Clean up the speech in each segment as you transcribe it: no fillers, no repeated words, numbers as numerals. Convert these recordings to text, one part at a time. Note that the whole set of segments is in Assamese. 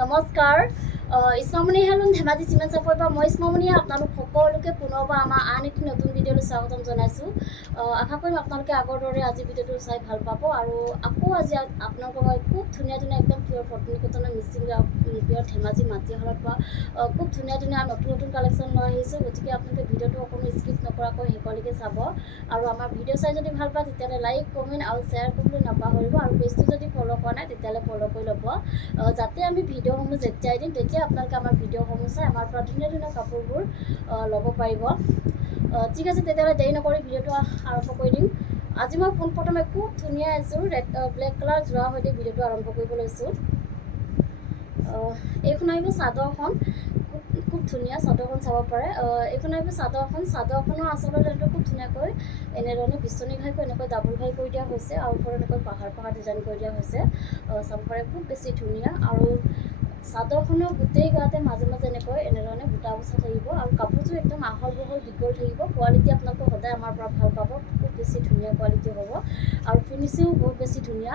নমস্কাৰ ইছমামণি হেলুন ধেমাজি চিমেণ্ট চাপৰ পৰা মই ইছমামণিয়ে আপোনালোক সকলোকে পুনৰবাৰ আমাৰ আন এটি নতুন ভিডিঅ'লৈ স্বাগতম জনাইছোঁ। আশা কৰিম আপোনালোকে আগৰ দৰে আজি ভিডিঅ'টো চাই ভাল পাব আৰু আকৌ আজি আপোনালোকৰ খুব ধুনীয়া ধুনীয়া একদম পিয়ৰ পত্নী কটনৰ মিচিং পিয়ৰ ধেমাজি মাটিশালত পৰা খুব ধুনীয়া ধুনীয়া নতুন নতুন কালেকশ্যন লৈ আহিছোঁ। গতিকে আপোনালোকে ভিডিঅ'টো অকণো স্কিপ নকৰাকৈ শেষলৈকে চাব আৰু আমাৰ ভিডিঅ' চাই যদি ভাল পায় তেতিয়াহ'লে লাইক কমেণ্ট আৰু শ্বেয়াৰ কৰিবলৈ নাপাহৰিব আৰু পেজটো যদি ফ'ল' কৰা নাই তেতিয়াহ'লে ফ'ল' কৰি ল'ব, যাতে আমি ভিডিঅ'সমূহ যেতিয়াই দিম তেতিয়া আপোনালোকে আমাৰ ভিডিঅ'সমূহ চাই আমাৰ পৰা ধুনীয়া ধুনীয়া কাপোৰবোৰ ল'ব পাৰিব। ঠিক আছে, তেতিয়াহ'লে দেৰি নকৰি ভিডিঅ'টো আৰম্ভ কৰি দিম। আজি মই পোনপ্ৰথমে খুব ধুনীয়া এযোৰ ব্লেক কালাৰ যোৰা সৈতে ভিডিঅ'টো আৰম্ভ কৰিব লৈছোঁ। এইখন আহিব চাদৰখন, খুব ধুনীয়া চাদৰখন চাব পাৰে। এইখন আহিব চাদৰখনৰ আচলতে ৰেটটো খুব ধুনীয়াকৈ এনেধৰণে বিচনী ঘাইকৈ এনেকৈ ডাবুল ঘাই কৰি দিয়া হৈছে আৰু ওপৰত এনেকৈ পাহাৰ ডিজাইন কৰি দিয়া হৈছে। চাব পাৰে খুব বেছি ধুনীয়া আৰু চাদৰখনৰ গোটেই গাতে মাজে মাজে এনেধৰণে বুটা বচা থাকিব আৰু কাপোৰযোৰ একদম আহল বহল দীঘল থাকিব। কোৱালিটি আপোনালোকে সদায় আমাৰ পৰা ভাল পাব, খুব বেছি ধুনীয়া কোৱালিটি হ'ব আৰু ফিনিচিঙো বহুত বেছি ধুনীয়া।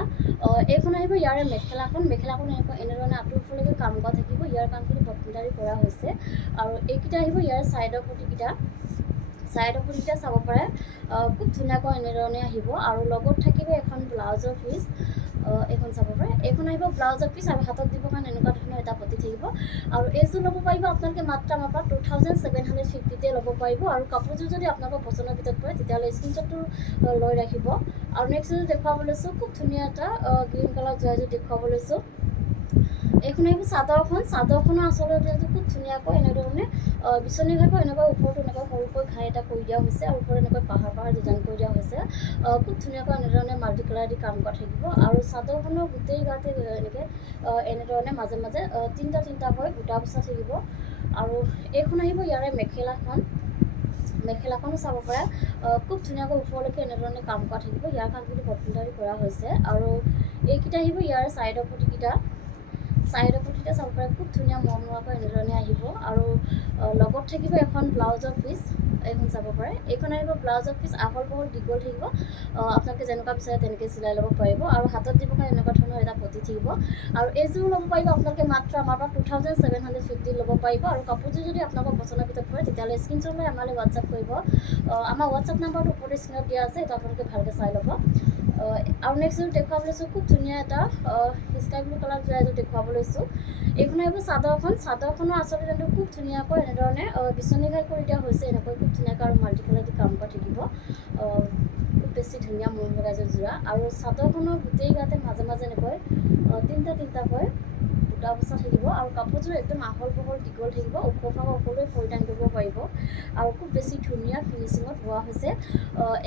এইখন আহিব ইয়াৰে মেখেলাখন এনেধৰণে আঁতৰৰ ফালেকে কাম কৰা থাকিব। ইয়াৰ কামখিনি বটনদাৰী কৰা হৈছে আৰু এইকেইটা আহিব ইয়াৰ ছাইডৰ পটিকেইটা চাব পাৰে খুব ধুনীয়াকৈ এনেধৰণে আহিব আৰু লগত থাকিব এখন ব্লাউজৰ পিচ। এইখন চাব পাৰে, এইখন আহিব ব্লাউজৰ পিচ আৰু হাতত দিবৰ কাৰণে এনেকুৱা ধৰণৰ এটা পতি থাকিব আৰু এইযোৰ ল'ব পাৰিব আপোনালোকে মাত্ৰ আমাৰ পৰা 2750তে ল'ব পাৰিব আৰু কাপোৰযোৰ যদি আপোনালোকৰ পচন্দৰ ভিতৰত পৰে তেতিয়াহ'লে স্ক্ৰীনশ্বটটো লৈ ৰাখিব। আৰু নেক্সট এযোৰ দেখুৱাব লৈছোঁ, খুব ধুনীয়া এটা গ্ৰীণ কালাৰ যোৰা এযোৰ দেখুৱাব লৈছোঁ। এইখন আহিব চাদৰখনৰ আচলতে খুব ধুনীয়াকৈ এনেধৰণে বিচনী ঘাইকৈ এনেকৈ ওপৰতো এনেকৈ সৰুকৈ ঘাই এটা কৰি দিয়া হৈছে আৰু ওপৰত এনেকৈ পাহাৰ ডিজাইন কৰি দিয়া হৈছে। খুব ধুনীয়াকৈ এনেধৰণে মাল্টি কালাৰ দি কাম কৰা থাকিব আৰু চাদৰখনৰ গোটেই গাতে এনেধৰণে মাজে মাজে তিনিটাকৈ বুটা বচা থাকিব। আৰু এইখন আহিব ইয়াৰে মেখেলাখনো চাব পাৰে খুব ধুনীয়াকৈ ওপৰলৈকে এনেধৰণে কাম কৰা থাকিব। ইয়াৰ কামখিনি বটনদাৰী কৰা হৈছে আৰু এইকেইটা আহিব ইয়াৰ ছাইডৰ পটিকেইটা চাব পাৰে খুব ধুনীয়া মৰমৰাই এনেধৰণে আহিব আৰু লগত থাকিব এখন ব্লাউজৰ পিচ। এইখন চাব পাৰে, এইখন আহিব ব্লাউজৰ পিচ, আহল বহল দীঘল থাকিব। আপোনালোকে যেনেকুৱা বিচাৰে তেনেকৈ চিলাই ল'ব পাৰিব আৰু হাতত দিব কাৰণে এনেকুৱা ধৰণৰ এটা পতি থাকিব আৰু এইযোৰ ল'ব পাৰিব আপোনালোকে মাত্ৰ আমাৰ পৰা 2750 ল'ব পাৰিব আৰু কাপোৰযোৰ যদি আপোনালোকৰ পচন্দৰ ভিতৰত পৰে তেতিয়াহ'লে স্ক্ৰীনশ্বট লৈ আমালৈ হোৱাটছআপ কৰিব। আমাৰ হোৱাটছআপ নাম্বাৰটো ওপৰতে স্ক্ৰীনত দিয়া আছে, এইটো আপোনালোকে ভালকৈ চাই ল'ব। আৰু নেক্সট এযোৰ দেখুৱাব লৈছোঁ, খুব ধুনীয়া এটা স্কাই ব্লু কালাৰ যোৰা এযোৰ দেখুৱাব লৈছোঁ। এইখন আহিব চাদৰখনৰ আচলতে খুব ধুনীয়াকৈ এনেধৰণে বিচনী ঘাই কৰি দিয়া হৈছে, এনেকৈ খুব ধুনীয়াকৈ আৰু মাল্টি কালাৰ দি কাম কৰা থাকিব। খুব বেছি ধুনীয়া মৰম লগা এযোৰ যোৰা আৰু চাদৰখনৰ গোটেই গাতে মাজে মাজে এনেকৈ তিনিটাকৈ বুটা বচা থাকিব আৰু কাপোৰযোৰ একদম আহল বহল দীঘল থাকিব। ওপৰৰ পৰা সকলোৱে পৰিধান কৰিব পাৰিব আৰু খুব বেছি ধুনীয়া ফিনিচিঙত হোৱা হৈছে।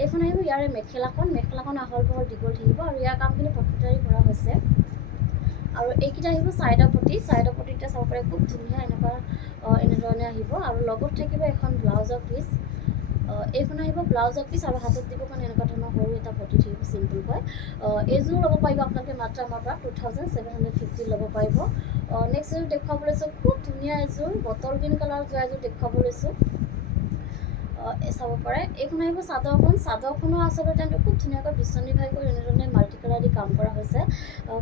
এইখন আহিব ইয়াৰে মেখেলাখন আহল বহল দীঘল থাকিব আৰু ইয়াৰ কামখিনি বটনদাৰী কৰা হৈছে আৰু এইকেইটা আহিব ছাইডৰ পটিকেইটা চাব পাৰে খুব ধুনীয়া এনেধৰণে আহিব আৰু লগত থাকিব এখন ব্লাউজৰ পিচ। এইখন আহিব ব্লাউজৰ পিচ আৰু হাতত দিবৰ কাৰণে এনেকুৱা ধৰণৰ সৰু এটা পতি থাকিব চিম্পুলকৈ। এইযোৰ ল'ব পাৰিব আপোনালোকে মাত্ৰ আমাৰ পৰা 2750 ল'ব পাৰিব। নেক্সট এযোৰ দেখুৱাব লৈছোঁ, খুব ধুনীয়া এযোৰ বটল গ্ৰীণ কালাৰ যোৰা এযোৰ দেখুৱাব লৈছোঁ। চাব পাৰে, এইখন আহিব চাদৰখনৰ আচলতে খুব ধুনীয়াকৈ বিচনী ঘাই কৰি এনেধৰণে মাল্টি কালাৰ দি কাম কৰা হৈছে।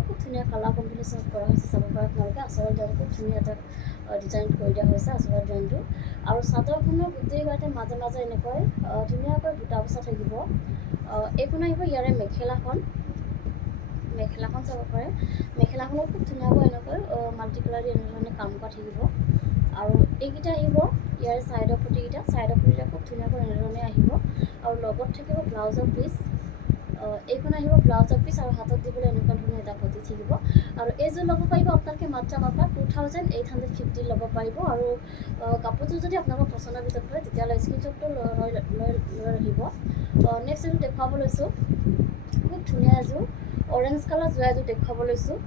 খুব ধুনীয়া কালাৰ কম্বিনেশ্যন কৰা হৈছে, চাব পাৰে আপোনালোকে। আচলতে খুব ধুনীয়া এটা ডিজাইন কৰি দিয়া হৈছে আচলতে ডিজাইনটো আৰু চাদৰখনৰ গোটেই গাতে মাজে মাজে এনেকৈ ধুনীয়াকৈ বুটা বচা থাকিব। এইখন আহিব ইয়াৰে মেখেলাখন চাব পাৰে, মেখেলাখনো খুব ধুনীয়াকৈ এনেকৈ মাল্টি কালাৰ দি এনেধৰণে কাম কৰা থাকিব আৰু এইকেইটা আহিব ইয়াৰ ছাইডৰ পটিকেইটা খুব ধুনীয়াকৈ এনেধৰণে আহিব আৰু লগত থাকিব ব্লাউজৰ পিচ। এইখন আহিব ব্লাউজৰ পিচ আৰু হাতত দিবলৈ এনেকুৱা ধৰণৰ এটা পতি থাকিব আৰু এইযোৰ ল'ব পাৰিব আপোনালোকে মাত্ৰ আমাৰ পৰা 2850 ল'ব পাৰিব আৰু কাপোৰযোৰ যদি আপোনালোকৰ পচন্দৰ ভিতৰত পৰে তেতিয়াহ'লে স্ক্ৰীনশ্বটটো লৈ ৰাখিব। নেক্সট এযোৰ দেখুৱাব লৈছোঁ, খুব ধুনীয়া এযোৰ অৰেঞ্জ কালাৰ যোৰা এযোৰ দেখুৱাব লৈছোঁ।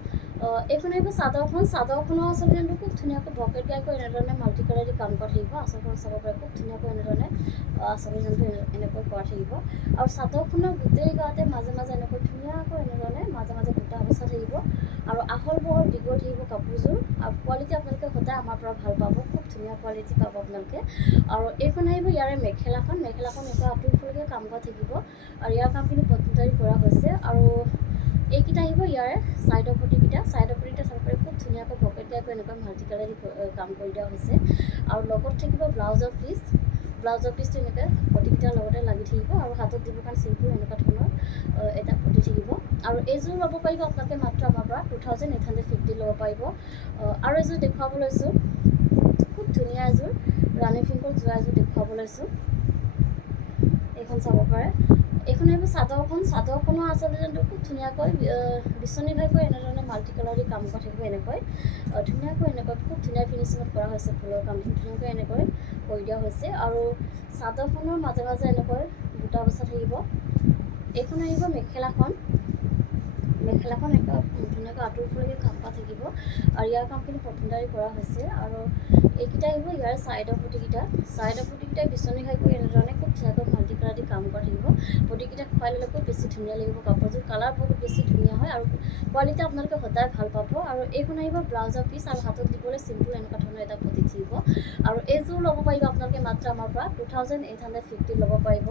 এইখন আহিব চাদৰখনৰ আচলতে খুব ধুনীয়াকৈ ব্ৰকেট গাইকৈ এনেধৰণে মাল্টি কালাৰ দি কাম কৰা থাকিব। আচলখন চাব পাৰে খুব ধুনীয়াকৈ এনেধৰণে আচলতে এনেকৈ কৰা থাকিব আৰু চাদৰখনৰ গোটেই গাতে মাজে মাজে এনেকৈ ধুনীয়াকৈ এনেধৰণে মাজে মাজে বুটা বচা থাকিব আৰু আহল বহল দীঘল থাকিব কাপোৰযোৰ আৰু কোৱালিটি আপোনালোকে সদায় আমাৰ পৰা ভাল পাব, খুব ধুনীয়া কোৱালিটি পাব আপোনালোকে। আৰু এইখন আহিব ইয়াৰে মেখেলাখন এনেকুৱা আঁতৰৰ ফালেকে কাম কৰা থাকিব আৰু ইয়াৰ কামখিনি বটনদাৰী কৰা হৈছে আৰু এইকেইটা আহিব ইয়াৰ ছাইডৰ পটিকেইটা চাব পাৰে খুব ধুনীয়াকৈ পকেট ভকেটকৈ এনেকৈ মাল্টি কালাৰী কাম কৰি দিয়া হৈছে আৰু লগত থাকিব ব্লাউজৰ পিচটো এনেকৈ পটিকেইটাৰ লগতে লাগি থাকিব আৰু হাতত দিবৰ কাৰণে চিম্পুল এনেকুৱা ধৰণৰ এটা পটি থাকিব আৰু এইযোৰ ল'ব পাৰিব আপোনালোকে মাত্ৰ আমাৰ পৰা 2850 ল'ব পাৰিব আৰু এযোৰ দেখুৱাব লৈছোঁ খুব ধুনীয়া এযোৰ ৰাণী পিংকৰ যোৰা এযোৰ দেখুৱাব লৈছোঁ এইখন চাব পাৰে এইখন আহিব চাদৰখনো আচলতে যোনটো খুব ধুনীয়াকৈ বিচনী ঘাইকৈ এনেধৰণে মাল্টি কালাৰী কাম কৰা থাকিব এনেকৈ ধুনীয়াকৈ এনেকৈ খুব ধুনীয়া ফিনিচিঙত কৰা হৈছে ফুলৰ কামখিনি ধুনীয়াকৈ এনেকৈ কৰি দিয়া হৈছে আৰু চাদৰখনৰ মাজে মাজে এনেকৈ বুটা বচা থাকিব এইখন আহিব মেখেলাখন এনেকৈ ধুনীয়াকৈ আঁতৰ ফুলকৈ কাম কৰা থাকিব আৰু ইয়াৰ কামখিনি পচন্দাৰী কৰা হৈছে আৰু এইকেইটা আহিব ইয়াৰ ছাইডৰ পটিকেইটা বিচনী ঘাইকৈ এনেধৰণে খুব ধুনীয়াকৈ মাল্টি কালাৰী কাম কৰা থাকিব পটিকেইটা খুৱাই ল'লে খুব বেছি ধুনীয়া লাগিব কাপোৰযোৰ কালাৰ বহুত বেছি ধুনীয়া হয় আৰু কোৱালিটি আপোনালোকে সদায় ভাল পাব আৰু এইখন আহিব ব্লাউজৰ পিচ আৰু হাতত দিবলৈ চিম্পুল এনেকুৱা ধৰণৰ এটা পটি থাকিব আৰু এইযোৰ ল'ব পাৰিব আপোনালোকে মাত্ৰ আমাৰ পৰা 2850 ল'ব পাৰিব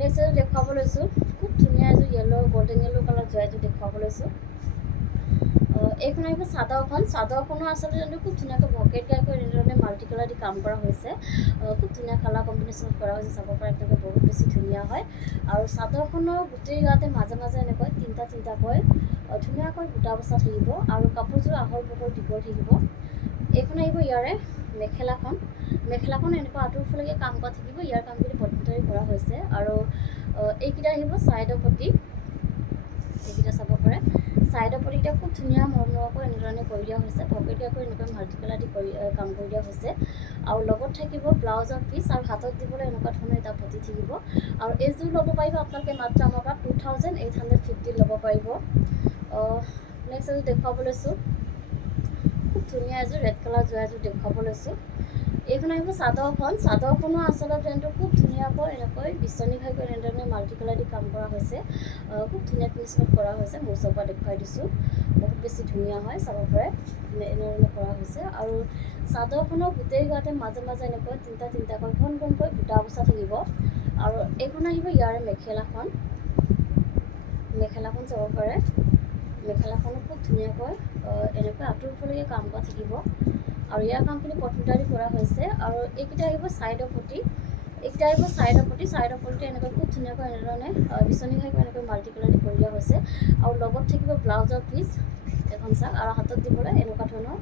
নেক্সট এযোৰ দেখুৱাব লৈছোঁ খুব ধুনীয়া এযোৰ গল্ডেন য়েল্লো কালাৰ যোৱা এযোৰ দেখুৱাব লৈছোঁ এইখন আহিব চাদৰখনো আচলতে যোনটো খুব ধুনীয়াকৈ ভকেট গাইকৈ এনেধৰণে মাল্টি কালাৰ দি কাম কৰা হৈছে খুব ধুনীয়া কালাৰ কম্বিনেশ্যনত কৰা হৈছে চাব পাৰে আপোনালোকে বহুত বেছি ধুনীয়া হয় আৰু চাদৰখনৰ গোটেই গাতে মাজে মাজে এনেকৈ তিনিটাকৈ ধুনীয়াকৈ বুটা বচা থাকিব আৰু কাপোৰযোৰ আহল বহল দীঘল থাকিব এইখন আহিব ইয়াৰে মেখেলাখন এনেকুৱা আঁতৰ ফুলকৈ কাম কৰা থাকিব ইয়াৰ কামখিনি পদ্ধতিৰে কৰা হৈছে আৰু এইকেইটা আহিব ছাইডৰ পটি এইকেইটা চাব পাৰে ছাইডৰ পটিকেইটা খুব ধুনীয়া মৰমকৈ এনেধৰণে কৰি দিয়া হৈছে ভকেটকৈ এনেকৈ মাল্টি কালাৰ দি কাম কৰি দিয়া হৈছে আৰু লগত থাকিব ব্লাউজৰ পিচ আৰু হাতত দিবলৈ এনেকুৱা ধৰণৰ এটা পটি থাকিব আৰু এইযোৰ ল'ব পাৰিব আপোনালোকে মাত্ৰ আমাৰ পৰা 2850 ল'ব পাৰিব নেক্সট এযোৰ দেখুৱাব লৈছোঁ খুব ধুনীয়া এযোৰ ৰেড কালাৰ যোৱা এযোৰ দেখুৱাব লৈছোঁ এইখন আহিব চাদৰখনো আচলতে ট্ৰেণ্ডটো খুব ধুনীয়াকৈ এনেকৈ বিচনী ঘাইকৈ এনেধৰণে মাল্টি কালাৰ দি কাম কৰা হৈছে খুব ধুনীয়া ফিনিচিঙত কৰা হৈছে মোৰ ওচৰৰ পৰা দেখুৱাই দিছোঁ বহুত বেছি ধুনীয়া হয় চাব পাৰে এনেধৰণে কৰা হৈছে আৰু চাদৰখনৰ গোটেই গাতে মাজে মাজে এনেকৈ তিনিটাকৈ ঘনকৈ বুটা বচা থাকিব আৰু এইখন আহিব ইয়াৰে মেখেলাখন চাব পাৰে মেখেলাখনো খুব ধুনীয়াকৈ এনেকৈ আঁতৰ ফুলকৈ কাম কৰা থাকিব আৰু ইয়াৰ কামখিনি পচন্দাৰী কৰা হৈছে আৰু এইকেইটা আহিব ছাইডৰ পটি ছাইডৰ পটিটো এনেকৈ খুব ধুনীয়াকৈ এনেধৰণে বিচনী ঘাইকৈ এনেকৈ মাল্টি কালাৰ দি কৰি দিয়া হৈছে আৰু লগত থাকিব ব্লাউজৰ পিচ এখন চাওক আৰু হাতত দিবলৈ এনেকুৱা ধৰণৰ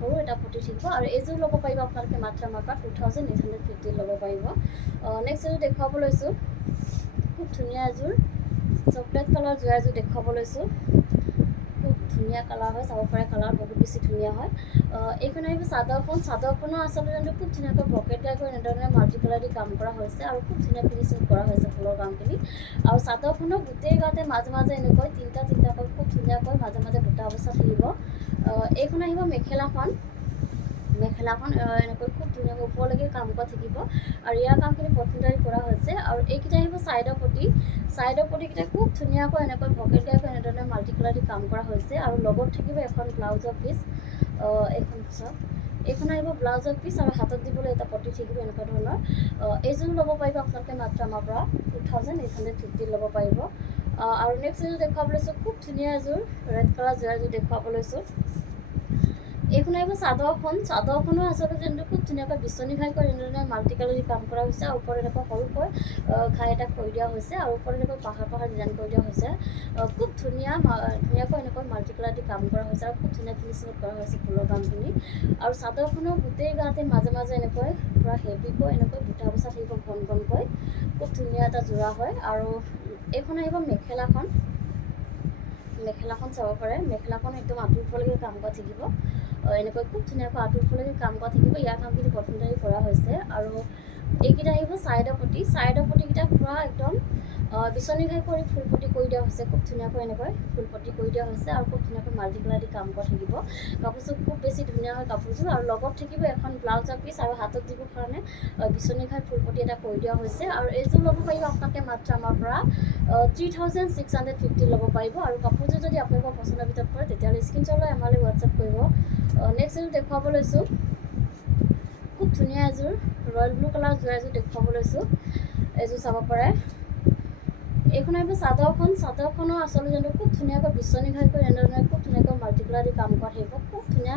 সৰু এটা পটি থাকিব আৰু এইযোৰ ল'ব পাৰিব আপোনালোকে মাত্ৰ আমাৰ পৰা 2850 ল'ব পাৰিব নেক্সট এযোৰ দেখুৱাব লৈছোঁ খুব ধুনীয়া এযোৰ চকলেট কালাৰ যোৱা এযোৰ দেখুৱাব লৈছোঁ খুব ধুনীয়া কালাৰ হয় চাব পাৰে কালাৰ বহুত বেছি ধুনীয়া হয় এইখন আহিব চাদৰখনো আচলতে যোনটো খুব ধুনীয়াকৈ ভকেট গাইকৈ এনেধৰণে মাল্টি কালাৰ দি কাম কৰা হৈছে আৰু খুব ধুনীয়া ফিনিচিং কৰা হৈছে ফুলৰ কামখিনি আৰু চাদৰখনৰ গোটেই গাতে মাজে মাজে এনেকৈ তিনিটাকৈ খুব ধুনীয়াকৈ মাজে মাজে বুটা বচা থাকিব এইখন আহিব মেখেলাখন এনেকৈ খুব ধুনীয়াকৈ ওপৰলৈকে কাম কৰা থাকিব আৰু ইয়াৰ কামখিনি পচন্দাৰী কৰা হৈছে আৰু এইকেইটা আহিব ছাইডৰ পটিকেইটা খুব ধুনীয়াকৈ এনেকৈ ভকেট গাইকৈ এনেধৰণে মাল্টি কালাৰ দি কাম কৰা হৈছে আৰু লগত থাকিব এখন ব্লাউজৰ পিচ এইখন আহিব ব্লাউজৰ পিচ আৰু হাতত দিবলৈ এটা পটি থাকিব এনেকুৱা ধৰণৰ এইযোৰ ল'ব পাৰিব আপোনালোকে মাত্ৰ আমাৰ পৰা 2850 ল'ব পাৰিব আৰু নেক্সট এযোৰ দেখুৱাব লৈছোঁ খুব ধুনীয়া এযোৰ ৰেড কালাৰ যোৱা এযোৰ দেখুৱাব লৈছোঁ এইখন আহিব চাদৰখনো আচলতে যোনটো খুব ধুনীয়াকৈ বিচনী ঘাইকৈ এনেধৰণে মাল্টি কালাৰ দি কাম কৰা হৈছে আৰু ওপৰত এনেকৈ সৰুকৈ ঘাই এটা কৰি দিয়া হৈছে আৰু ওপৰত এনেকৈ পাহাৰ ডিজাইন কৰি দিয়া হৈছে খুব ধুনীয়াকৈ এনেকৈ মাল্টি কালাৰ দি কাম কৰা হৈছে আৰু খুব ধুনীয়া ফিনিচিঙত কৰা হৈছে ফুলৰ কামখিনি আৰু চাদৰখনৰ গোটেই গাতে মাজে মাজে এনেকৈ পূৰা হেভিকৈ এনেকৈ বুটা বচা থাকিব ঘনকৈ খুব ধুনীয়া এটা যোৰা হয় আৰু এইখন আহিব মেখেলাখন চাব পাৰে মেখেলাখন একদম আঁতৰ ফুলকৈ কাম কৰা থাকিব এনেকৈ খুব ধুনীয়াকৈ আঁতৰ ফুলকৈ কাম কৰা থাকিব ইয়াৰ কামখিনি পচন্দাৰী কৰা হৈছে আৰু এইকেইটা আহিব ছাইডৰ পটিকেইটা পূৰা একদম বিচনী ঘাই কৰি ফুলপটি কৰি দিয়া হৈছে খুব ধুনীয়াকৈ এনেকৈ ফুলপটি কৰি দিয়া হৈছে আৰু খুব ধুনীয়াকৈ মাল্টি কালাৰ দি কাম কৰা থাকিব কাপোৰযোৰ খুব বেছি ধুনীয়া হয় কাপোৰযোৰ আৰু লগত থাকিব এখন ব্লাউজৰ পিচ আৰু হাতত দিবৰ কাৰণে বিচনী ঘাই ফুলপটি এটা কৰি দিয়া হৈছে আৰু এইযোৰ ল'ব পাৰিব আপোনালোকে মাত্ৰ আমাৰ পৰা 3650 ল'ব পাৰিব আৰু কাপোৰযোৰ যদি আপোনালোকৰ পচন্দৰ ভিতৰত পৰে তেতিয়াহ'লে স্ক্ৰীনশ্বট লৈ আমালৈ হোৱাটছআপ কৰিব নেক্সট এযোৰ দেখুৱাব লৈছোঁ খুব ধুনীয়া এযোৰ ৰয়েল ব্লু কালাৰ যোৱা এযোৰ দেখুৱাব লৈছোঁ এযোৰ চাব পাৰে এইখন আহিব চাদৰখনো আচলতে যোনটো খুব ধুনীয়াকৈ বিচনী ঘাইকৈ এনেধৰণে খুব ধুনীয়াকৈ মাল্টি কালাৰ দি কাম কৰা থাকিব খুব ধুনীয়া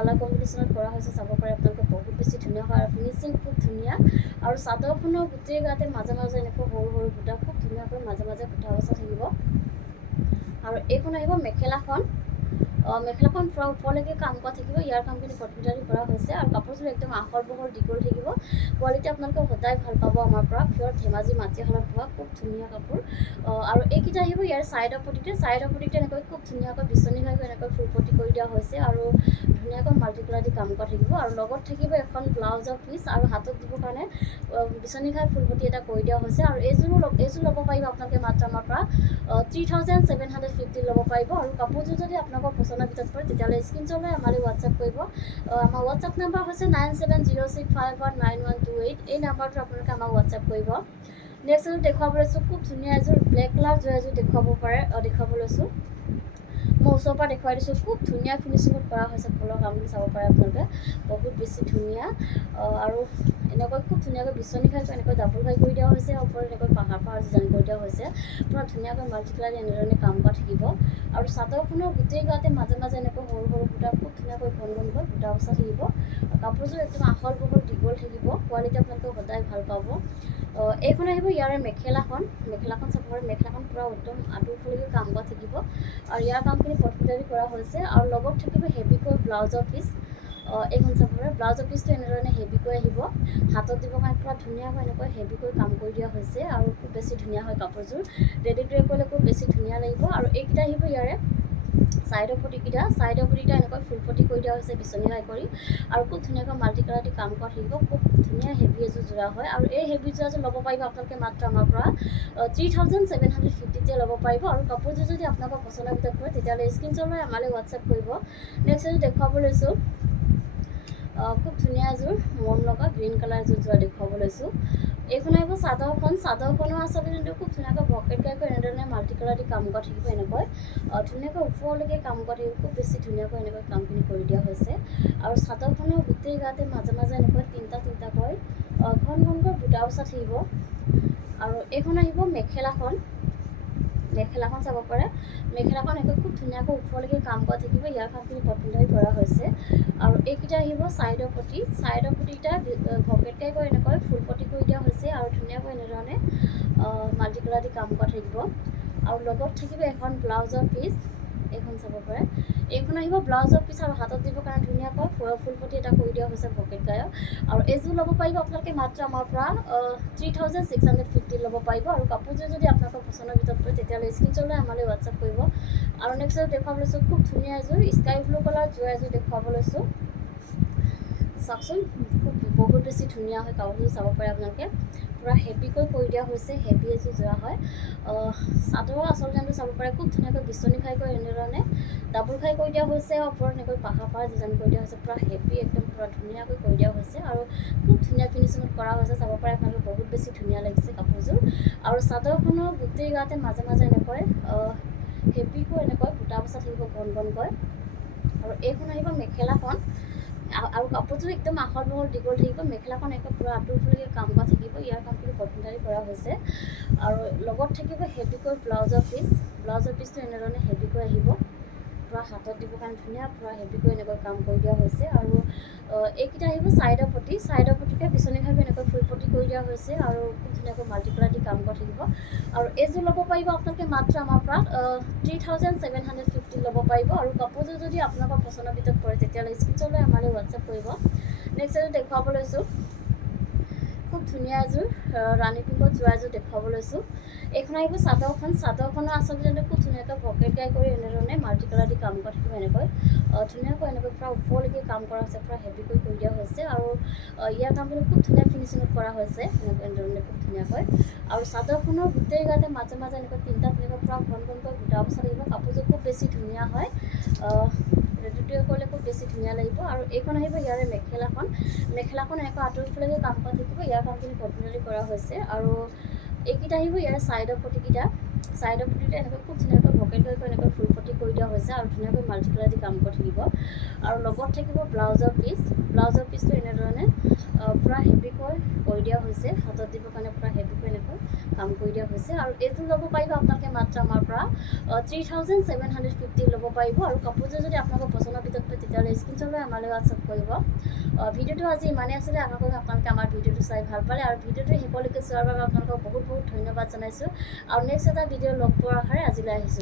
কালাৰ কম্বিনেশ্যনত কৰা হৈছে, চাব পাৰে আপোনালোকে বহুত বেছি ধুনীয়া হয় আৰু ফিনিচিং খুব ধুনীয়া। আৰু চাদৰখনৰ গোটেই গাতে মাজে মাজে এনেকৈ সৰু সৰু বুটা খুব ধুনীয়াকৈ মাজে মাজে বুটা বচা থাকিব। আৰু এইখন আহিব মেখেলাখন। মেখেলাখন পূৰা ওপৰলৈকে কাম কৰা থাকিব, ইয়াৰ কামখিনি কটমিটাৰী কৰা হৈছে আৰু কাপোৰযোৰ একদম আহল বহল দীঘল থাকিব। কোৱালিটি আপোনালোকে সদায় ভাল পাব আমাৰ পৰা, পিয়ৰ ধেমাজি মাটিশালত পোৱা খুব ধুনীয়া কাপোৰ। আৰু এইকেইটা আহিব ইয়াৰ ছাইডৰ পটিতে এনেকৈ খুব ধুনীয়াকৈ বিচনী ঘাইকৈ এনেকৈ ফুল পটি কৰি দিয়া হৈছে আৰু ধুনীয়াকৈ মাল্টি কালাৰ দি কাম কৰা থাকিব। আৰু লগত থাকিব এখন ব্লাউজৰ পিচ আৰু হাতত দিবৰ কাৰণে বিচনী ঘাই ফুল পটি এটা কৰি দিয়া হৈছে। আৰু এইযোৰ ল'ব পাৰিব আপোনালোকে মাত্ৰ আমাৰ পৰা 3750 ল'ব পাৰিব। আৰু কাপোৰযোৰ যদি আপোনালোকৰ পচন্দৰ ভিতৰত পৰে তেতিয়াহ'লে স্ক্ৰীনশ্বট লৈ আমালৈ হোৱাটছআপ কৰিব। আমাৰ হোৱাটছআপ নাম্বাৰ হৈছে 9706519128। এই নাম্বাৰটো আপোনালোকে আমাক হোৱাটছআপ কৰিব। নেক্সট এযোৰ দেখুৱাব লৈছোঁ, খুব ধুনীয়া এযোৰ ব্লেক কালাৰ এযোৰ দেখুৱাব লৈছোঁ। মই ওচৰৰ পৰা দেখুৱাই দিছোঁ, খুব ধুনীয়া ফিনিচিঙত কৰা হৈছে, ফুলৰ কামখিনি চাব পাৰে আপোনালোকে, বহুত বেছি ধুনীয়া। আৰু এনেকৈ খুব ধুনীয়াকৈ বিচনী ঘাইকৈ এনেকৈ ডাবুল ঘাই কৰি দিয়া হৈছে, ওপৰত এনেকৈ পাহাৰ ডিজাইন কৰি দিয়া হৈছে, পূৰা ধুনীয়াকৈ মাল্টি কালাৰ এনেধৰণে কাম কৰা থাকিব। আৰু চাদৰখনৰ গোটেই গাতে মাজে মাজে এনেকৈ সৰু সৰু বুটা খুব ধুনীয়াকৈ ঘন ঘনকৈ বুটা বচা থাকিব। কাপোৰযোৰ একদম আহল বহল দীঘল থাকিব, কোৱালিটি আপোনালোকে সদায় ভাল পাব। এইখন আহিব ইয়াৰে মেখেলাখন চাব পাৰে, মেখেলাখন পূৰা একদম আঁতৰফালেকৈ কাম কৰা থাকিব আৰু ইয়াৰ কামখিনি কটমিটাৰী কৰা হৈছে। আৰু লগত থাকিব হেভিকৈ ব্লাউজৰ পিচ। এইখন চাব পাৰে, ব্লাউজৰ পিচটো এনেধৰণে হেভিকৈ আহিব, হাতত দিবৰ কাৰণে পূৰা ধুনীয়াকৈ এনেকৈ হেভিকৈ কাম কৰি দিয়া হৈছে আৰু খুব বেছি ধুনীয়া হয় কাপোৰযোৰ, ৰেডি টু কৰিলে খুব বেছি ধুনীয়া লাগিব। আৰু এইকেইটা আহিব ইয়াৰে ছাইডৰ পটিকেইটা এনেকৈ ফুল পটি কৰি দিয়া হৈছে বিচনী ঘাই কৰি, আৰু খুব ধুনীয়াকৈ মাল্টি কালাৰ দি কাম কৰা থাকিব, খুব ধুনীয়া হেভি এযোৰ যোৰা হয়। আৰু এই হেভি যোৰাযোৰ ল'ব পাৰিব আপোনালোকে মাত্ৰ আমাৰ পৰা 3750 ল'ব পাৰিব। আৰু কাপোৰযোৰ যদি আপোনালোকৰ পচন্দৰ ভিতৰত পৰে তেতিয়াহ'লে স্ক্ৰীনশ্বট লৈ আমালৈ হোৱাটছআপ কৰিব। নেক্সট এযোৰ দেখুৱাব লৈছোঁ, খুব ধুনীয়া এযোৰ মৰম লগা গ্ৰীণ কালাৰ এযোৰ যোৰা দেখুৱাব লৈছোঁ। এইখন আহিব চাদৰখনো আচলতে কিন্তু খুব ধুনীয়াকৈ পকেট গাইকৈ এনেধৰণে মাল্টি কালাৰ দি কাম কৰা থাকিব, এনেকৈ ধুনীয়াকৈ ওপৰলৈকে কাম কৰা থাকিব, খুব বেছি ধুনীয়াকৈ এনেকৈ কামখিনি কৰি দিয়া হৈছে। আৰু চাদৰখনৰ গোটেই গাতে মাজে মাজে এনেকৈ তিনিটাকৈ ঘন ঘনকৈ বুটা বচা থাকিব। আৰু এইখন আহিব মেখেলাখন চাব পাৰে, মেখেলাখন এনেকৈ খুব ধুনীয়াকৈ ওপৰলৈকে কাম কৰা থাকিব, ইয়াৰ কামখিনি কটমিটাৰী কৰা হৈছে। আৰু এইকেইটা আহিব ছাইডৰ পটিকেইটা পকেট গাইকৈ এনেকৈ ফুল পটি কৰি দিয়া হৈছে আৰু ধুনীয়াকৈ এনেধৰণে মাল্টি কালাৰ দি কাম কৰা থাকিব। আৰু লগত থাকিব এখন ব্লাউজৰ পিচ, এইখন চাব পাৰে, এইখন আহিব ব্লাউজৰ পিচ আৰু হাতত দিবৰ কাৰণে ধুনীয়াকৈ ফুল পটি এটা কৰি দিয়া হৈছে পকেট গায়ক। আৰু এইযোৰ ল'ব পাৰিব আপোনালোকে মাত্ৰ আমাৰ পৰা 3650 ল'ব পাৰিব। আৰু কাপোৰযোৰ যদি আপোনালোকৰ পচন্দৰ ভিতৰত পৰে তেতিয়াহ'লে স্ক্ৰীনশ্বট লৈ আমালৈ হোৱাটছআপ কৰিব। আৰু নেক্সট এযোৰ দেখুৱাব লৈছোঁ, খুব ধুনীয়া এযোৰ স্কাই ব্লু কালাৰ যোৰা এযোৰ দেখুৱাব লৈছোঁ। চাওকচোন, বহুত বেছি ধুনীয়া হয় কাপোৰযোৰ, চাব পাৰে আপোনালোকে, পূৰা হেভিকৈ কৰি দিয়া হৈছে, হেভি এযোৰ যোৰা হয়। চাদৰৰ আচলতে চাব পাৰে, খুব ধুনীয়াকৈ বিচনী ঘাইকৈ এনেধৰণে ডাবুল ঘাই কৰি দিয়া হৈছে, ওপৰত এনেকৈ পাহাৰ ডিজাইন কৰি দিয়া হৈছে, পূৰা হেভি একদম পূৰা ধুনীয়াকৈ কৰি দিয়া হৈছে আৰু খুব ধুনীয়া ফিনিচিঙত কৰা হৈছে, চাব পাৰে আপোনালোকে, বহুত বেছি ধুনীয়া লাগিছে কাপোৰযোৰ। আৰু চাদৰখনৰ গোটেই গাতে মাজে মাজে এনেকৈ হেভিকৈ এনেকৈ বুটা বচা থাকিব ঘন ঘনকৈ। আৰু এইখন আহিব মেখেলাখন, আৰু কাপোৰযোৰ একদম আহল বহল দীঘল থাকিব, মেখেলাখন একদম পূৰা আঁতৰফালেকৈ কাম কৰা থাকিব, ইয়াৰ কামখিনি কটমিটাৰী কৰা হৈছে। আৰু লগত থাকিব হেভিকৈ ব্লাউজৰ পিচটো এনেধৰণে হেভিকৈ আহিব, পূৰা হাতত দিবৰ কাৰণে ধুনীয়া পূৰা হেভিকৈ এনেকৈ কাম কৰি দিয়া হৈছে। আৰু এইকেইটা আহিব ছাইডৰ পটিকে বিচনী ঘাইকৈ এনেকৈ ফুল পটি কৰি দিয়া হৈছে আৰু খুব ধুনীয়াকৈ মাল্টি কালাৰ দি কাম কৰা থাকিব। আৰু এইযোৰ ল'ব পাৰিব আপোনালোকে মাত্ৰ আমাৰ পৰা 3750 ল'ব পাৰিব। আৰু কাপোৰযোৰ যদি আপোনালোকৰ পচন্দৰ ভিতৰত পৰে তেতিয়াহ'লে স্ক্ৰীনশ্বট লৈ আমালৈ হোৱাটছআপ কৰিব। নেক্সট এযোৰ দেখুৱাব লৈছোঁ, খুব ধুনীয়া এযোৰ ৰাণী পিংকত যোৰা এযোৰ দেখুৱাব লৈছোঁ। এইখন আহিব চাদৰখনৰ আচলতে খুব ধুনীয়াকৈ পকেট গাই কৰি এনেধৰণে মাল্টি কালাৰ দি কাম কৰা থাকিব, এনেকৈ ধুনীয়াকৈ এনেকৈ পূৰা ওপৰলৈকে কাম কৰা হৈছে, পূৰা হেভিকৈ কৰি দিয়া হৈছে। আৰু ইয়াৰ কামখিনি খুব ধুনীয়া ফিনিচিঙত কৰা হৈছে, এনেধৰণে খুব ধুনীয়াকৈ। আৰু চাদৰখনৰ গোটেই গাতে মাজে মাজে এনেকৈ তেনেকৈ পূৰা ঘন ঘনকৈ বুটা বচা থাকিব, কাপোৰযোৰ খুব বেছি ধুনীয়া হয়, ৰেডি টু কৰিলে খুব বেছি ধুনীয়া লাগিব। আৰু এইখন আহিব ইয়াৰে মেখেলাখন এনেকৈ আঁতৰফালেকৈ কাম কৰা থাকিব, ইয়াৰ কামখিনি কটমিটাৰী কৰা হৈছে। আৰু এইকেইটা আহিব ইয়াৰ ছাইডৰ পটিকেইটা এনেকৈ খুব ধুনীয়াকৈ পকেট গাইকৈ এনেকৈ ফুল পটি এম্ব্ৰইডাৰী কৰি দিয়া হৈছে আৰু ধুনীয়াকৈ মাল্টি কালাৰ দি কাম কৰি থাকিব আৰু লগত থাকিব ব্লাউজৰ পিচটো এনেধৰণে পূৰা হেভিকৈ কৰি দিয়া হৈছে, হাতত দিবৰ কাৰণে পূৰা হেভিকৈ এনেকৈ কাম কৰি দিয়া হৈছে আৰু এইটো ল'ব পাৰিব আপোনালোকে মাত্ৰ আমাৰ পৰা 3750 ল'ব পাৰিব আৰু কাপোৰযোৰ যদি আপোনালোকৰ পচন্দৰ ভিতৰত হয় তেতিয়াহ'লে স্ক্ৰীনশ্বট লৈ আমালৈ হোৱাটছআপ কৰিব। ভিডিঅ'টো আজি ইমানেই আছিলে, আশা কৰিম আপোনালোকে আমাৰ ভিডিঅ'টো চাই ভাল পালে আৰু ভিডিঅ'টো শেষলৈকে চোৱাৰ বাবে আপোনালোকক বহুত ধন্যবাদ জনাইছোঁ আৰু নেক্সট এটা ভিডিঅ' লগ পোৱাৰ আশাৰে আজিলৈ আহিছোঁ।